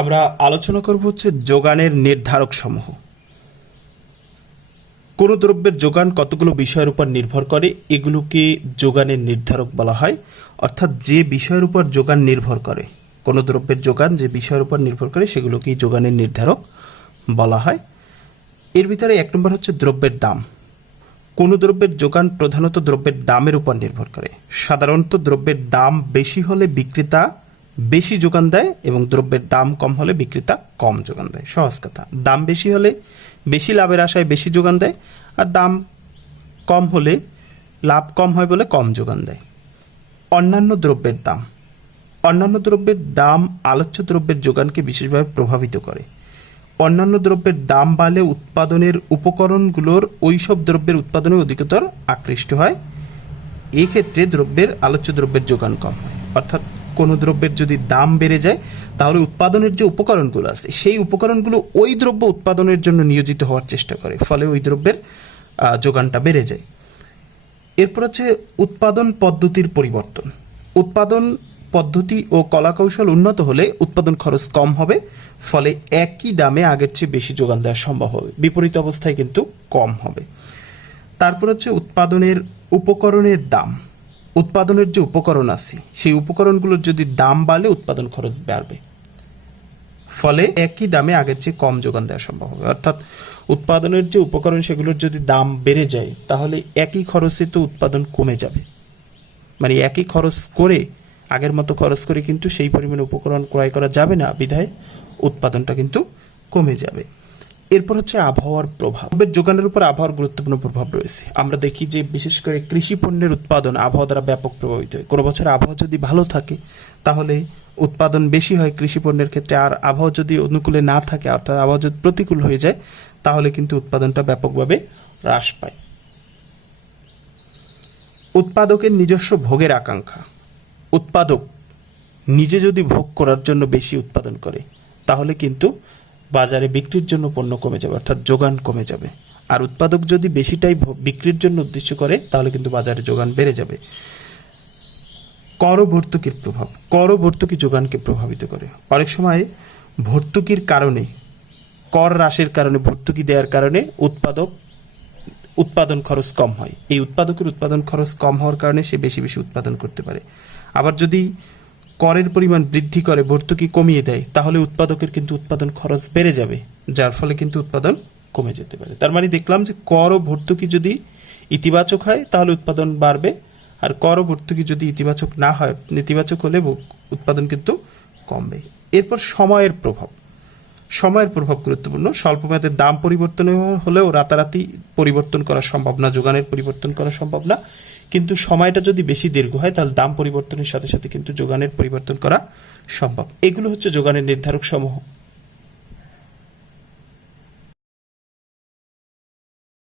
আমরা আলোচনা করব হচ্ছে যোগানের নির্ধারক সমূহ কোন দ্রব্যের যোগান কতগুলো বিষয়ের উপর নির্ভর করে, এগুলোকে যোগানের নির্ধারক বলা হয়। অর্থাৎ যে বিষয়ের উপর যোগান নির্ভর করে, কোন দ্রব্যের যোগান যে বিষয়ের উপর নির্ভর করে, সেগুলোকেই যোগানের নির্ধারক বলা হয়। এর ভিতরে এক নম্বর হচ্ছে দ্রব্যের দাম। কোন দ্রব্যের যোগান প্রধানত দ্রব্যের দামের উপর নির্ভর করে। সাধারণত দ্রব্যের দাম বেশি হলে বিক্রেতা বেশি যোগান দেয় এবং দ্রব্যের দাম কম হলে বিক্রেতা কম যোগান দেয়। সহজ কথা। দাম বেশি হলে বেশি লাভের আশায় বেশি যোগান দেয় আর দাম কম হলে লাভ কম হয় বলে কম যোগান দেয়। অন্যান্য দ্রব্যের দাম। অন্যান্য দ্রব্যের দাম আলোচ্য দ্রব্যের যোগানকে বিশেষভাবে প্রভাবিত করে। অন্যান্য দ্রব্যের দাম বাড়লে উৎপাদনের উপকরণগুলোর ওইসব দ্রব্যের উৎপাদনে অধিকতর আকৃষ্ট হয়। এক্ষেত্রে দ্রব্যের আলোচ্য দ্রব্যের যোগান কম হয়। অর্থাৎ কোনো দ্রব্যের যদি দাম বেড়ে যায়, তাহলে উৎপাদনের যে উপকরণগুলো আছে, সেই উপকরণগুলো ওই দ্রব্য উৎপাদনের জন্য নিয়োজিত হওয়ার চেষ্টা করে, ফলে ওই দ্রব্যের যোগানটা বেড়ে যায়। এরপর হচ্ছে উৎপাদন পদ্ধতির পরিবর্তন। উৎপাদন পদ্ধতি ও কলাকৌশল উন্নত হলে উৎপাদন খরচ কম হবে, ফলে একই দামে আগের চেয়ে বেশি যোগান দেওয়া সম্ভব হবে। বিপরীত অবস্থায় কিন্তু কম হবে। তারপর হচ্ছে উৎপাদনের উপকরণের দাম। উৎপাদনের যে উপকরণ আছে, সেই উপকরণগুলোর যদি দাম বাড়লে উৎপাদন খরচ বাড়বে। ফলে একই দামে আগের চেয়ে কম যোগান দেওয়া সম্ভব হবে। অর্থাৎ উৎপাদনের যে উপকরণ, সেগুলোর যদি দাম বেড়ে যায়, তাহলে একই খরচে তো উৎপাদন কমে যাবে। মানে একই খরচ করে, আগের মতো খরচ করে কিন্তু সেই পরিমাণে উপকরণ ক্রয় করা যাবে না। বিধায় উৎপাদনটা কিন্তু কমে যাবে। এরপর হচ্ছে আবহাওয়ার প্রভাব। যোগানের উপর আবহাওয়ার গুরুত্বপূর্ণ প্রভাব রয়েছে। আমরা দেখি যে বিশেষ করে কৃষি পণ্যের উৎপাদন আবহাওয়া দ্বারা ব্যাপক প্রভাবিত হয়। কোনো বছর আবহাওয়া যদি ভালো থাকে, তাহলে উৎপাদন বেশি হয় কৃষি পণ্যের ক্ষেত্রে। আর আবহাওয়া যদি অনুকূলে না থাকে, অর্থাৎ আবহাওয়া যদি প্রতিকূল হয়ে যায়, তাহলে কিন্তু উৎপাদনটা ব্যাপকভাবে হ্রাস পায়। উৎপাদকের নিজস্ব ভোগের আকাঙ্ক্ষা। উৎপাদক নিজে যদি ভোগ করার জন্য বেশি উৎপাদন করে, তাহলে কিন্তু বাজারে বিক্রির জন্য পণ্য কমে যাবে, অর্থাৎ যোগান কমে যাবে। আর উৎপাদক যদি বেশিটাই বিক্রির জন্য উদ্দেশ্য করে, তাহলে কিন্তু বাজারে যোগান বেড়ে যাবে। কর ভর্তুকির প্রভাব, কর ভর্তুকি যোগানকে প্রভাবিত করে। অনেক সময় ভর্তুকির কারণে, কর হ্রাসের কারণে, ভর্তুকি দেওয়ার কারণে উৎপাদক, উৎপাদন খরচ কম হয়। এই উৎপাদকের উৎপাদন খরচ কম হওয়ার কারণে সে বেশি বেশি উৎপাদন করতে পারে। আবার যদি করের পরিমাণ বৃদ্ধি করে, ভর্তুকি কমিয়ে দেয়, তাহলে উৎপাদকের কিন্তু উৎপাদন খরচ বেড়ে যাবে, যার ফলে কিন্তু উৎপাদন কমে যেতে পারে। তার মানে দেখলাম যে কর ও ভর্তুকি যদি ইতিবাচক হয়, তাহলে উৎপাদন বাড়বে, আর কর ও ভর্তুকি যদি ইতিবাচক না হয়, নেতিবাচক হলে উৎপাদন কিন্তু কমবে। এরপর সময়ের প্রভাব। সময়ের প্রভাব গুরুত্বপূর্ণ। স্বল্প মেয়াদের দাম পরিবর্তন হলেও রাতারাতি পরিবর্তন করা সম্ভব না, যোগানের পরিবর্তন করা সম্ভব না। কিন্তু সময়টা যদি বেশি দীর্ঘ হয়, তাহলে দাম পরিবর্তনের সাথে সাথে কিন্তু যোগানের পরিবর্তন করা সম্ভব। এগুলো হচ্ছে যোগানের নির্ধারক সমূহ